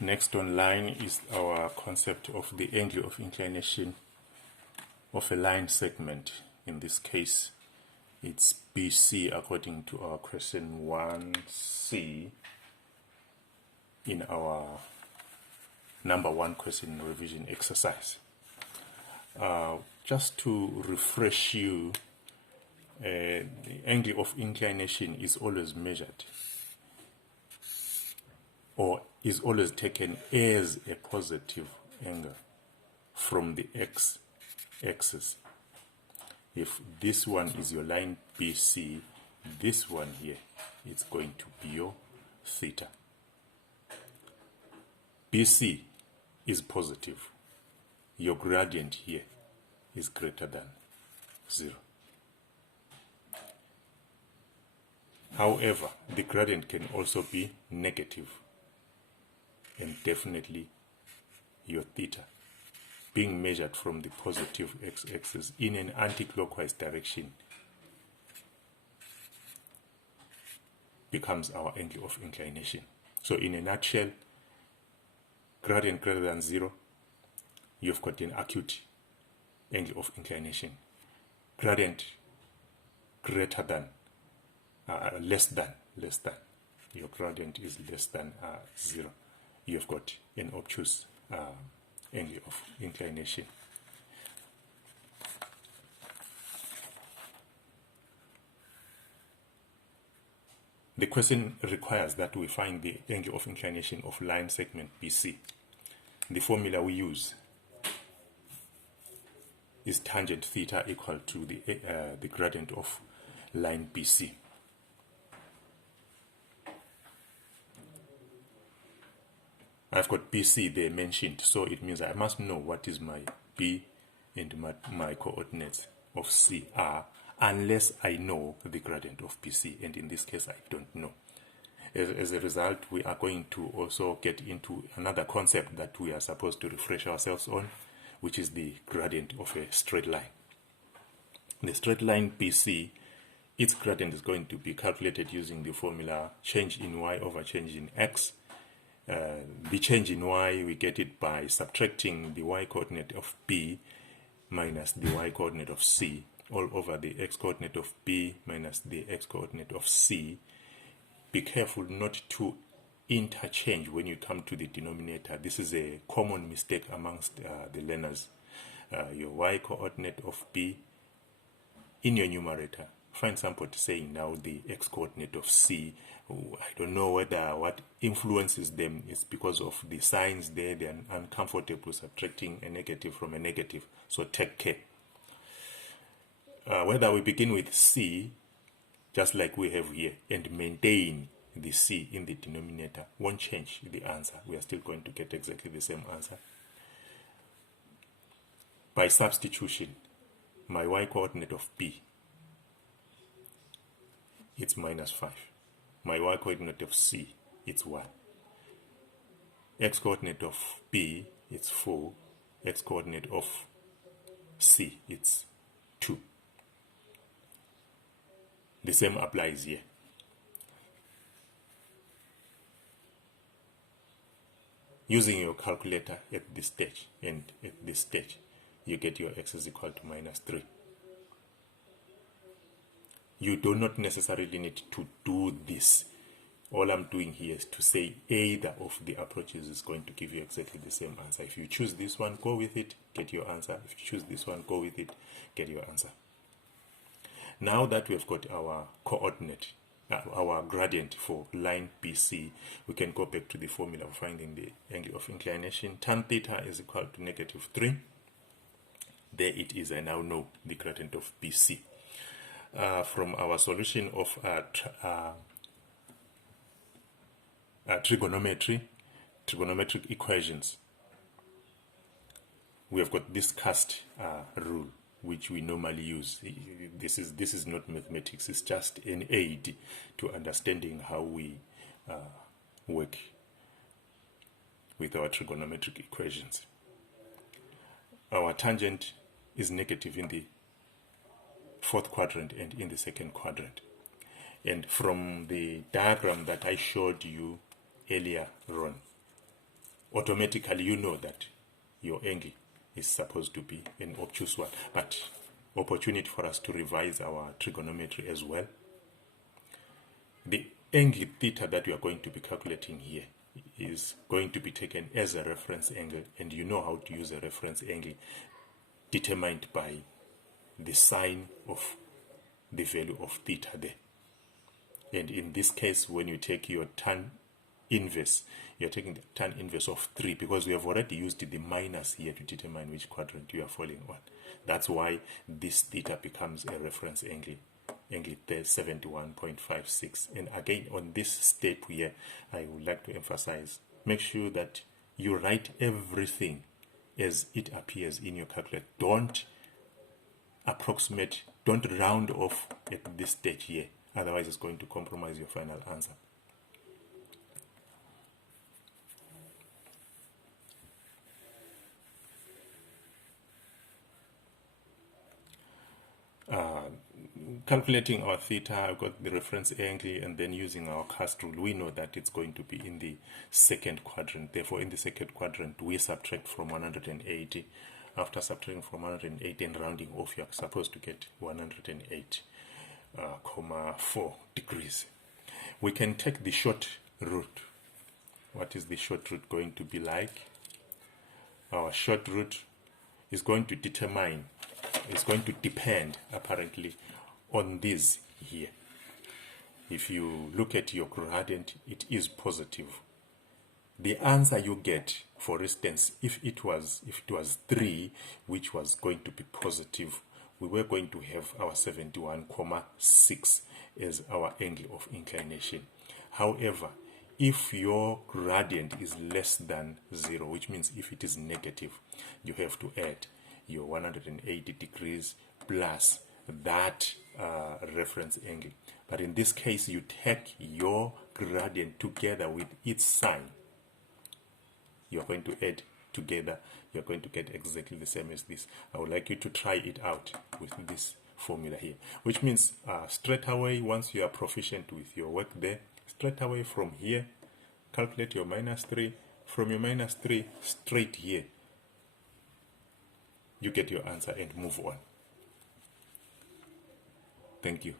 Next online is our concept of the angle of inclination of a line segment. In this case, it's BC according to our question 1C in our number 1 question revision exercise. Just to refresh you, the angle of inclination is always measured or is always taken as a positive angle from the x-axis. If this one is your line BC, this one here is going to be your theta. BC is positive. Your gradient here is greater than 0. However, the gradient can also be negative, and definitely your theta being measured from the positive x-axis in an anti-clockwise direction becomes our angle of inclination. So in a nutshell, gradient greater than 0, you've got an acute angle of inclination. Gradient greater than, less than, your gradient is less than 0. You've got an obtuse angle of inclination. The question requires that we find the angle of inclination of line segment BC. The formula we use is tangent theta equal to the gradient of line BC. I've got BC there mentioned, so it means I must know what is my B and my coordinates of C are, unless I know the gradient of BC, and in this case I don't know. As a result, we are going to also get into another concept that we are supposed to refresh ourselves on, which is the gradient of a straight line. The straight line BC, its gradient is going to be calculated using the formula change in y over change in x. The change in y, we get it by subtracting the y coordinate of B minus the y coordinate of C all over the x coordinate of B minus the x coordinate of C. Be careful not to interchange when you come to the denominator. This is a common mistake amongst the learners. Your y coordinate of B in your numerator, find somebody saying now the x coordinate of C. I don't know whether what influences them is because of the signs there. They are uncomfortable subtracting a negative from a negative, so take care. Whether we begin with C, just like we have here, and maintain the C in the denominator, won't change the answer. We are still going to get exactly the same answer. By substitution, my y coordinate of B, it's minus 5. My y coordinate of C, it's 1. X coordinate of B, it's 4. X coordinate of C, it's 2. The same applies here. Using your calculator at this stage and at this stage, you get your x is equal to minus 3. You do not necessarily need to do this. All I'm doing here is to say either of the approaches is going to give you exactly the same answer. If you choose this one, go with it, get your answer. If you choose this one, go with it, get your answer. Now that we've got our coordinate, our gradient for line BC, we can go back to the formula for finding the angle of inclination. Tan theta is equal to negative 3. There it is. I now know the gradient of BC. From our solution of trigonometric equations, we have got this cast rule, which we normally use. This is not mathematics, it's just an aid to understanding how we work with our trigonometric equations. Our tangent is negative in the fourth quadrant and in the second quadrant. And from the diagram that I showed you earlier on, automatically you know that your angle is supposed to be an obtuse one. But opportunity for us to revise our trigonometry as well. The angle theta that we are going to be calculating here is going to be taken as a reference angle, and you know how to use a reference angle determined by the sign of the value of theta there. And in this case, when you take your tan inverse, you're taking the tan inverse of 3, because we have already used the minus here to determine which quadrant you are falling on. That's why this theta becomes a reference angle 71.56. And again, on this step here, I would like to emphasize, make sure that you write everything as it appears in your calculator. Don't approximate, don't round off at this stage here, otherwise it's going to compromise your final answer. Calculating our theta, I've got the reference angle, and then using our cast rule, we know that it's going to be in the second quadrant. Therefore, in the second quadrant, we subtract from 180. After subtracting from 180 and rounding off, you're supposed to get 108.4 degrees. We can take the short route. What is the short route going to be like? Our short route is going to depend apparently on this here. If you look at your gradient, it is positive. The answer you get, for instance, if it was 3, which was going to be positive, we were going to have our 71.6 as our angle of inclination. However, if your gradient is less than 0, which means if it is negative, you have to add your 180 degrees plus that reference angle. But in this case, you take your gradient together with its sign. You're going to add together, you're going to get exactly the same as this. I would like you to try it out with this formula here, which means straight away, once you are proficient with your work there, straight away from here, calculate your -3. From your -3 straight here, you get your answer and move on. Thank you.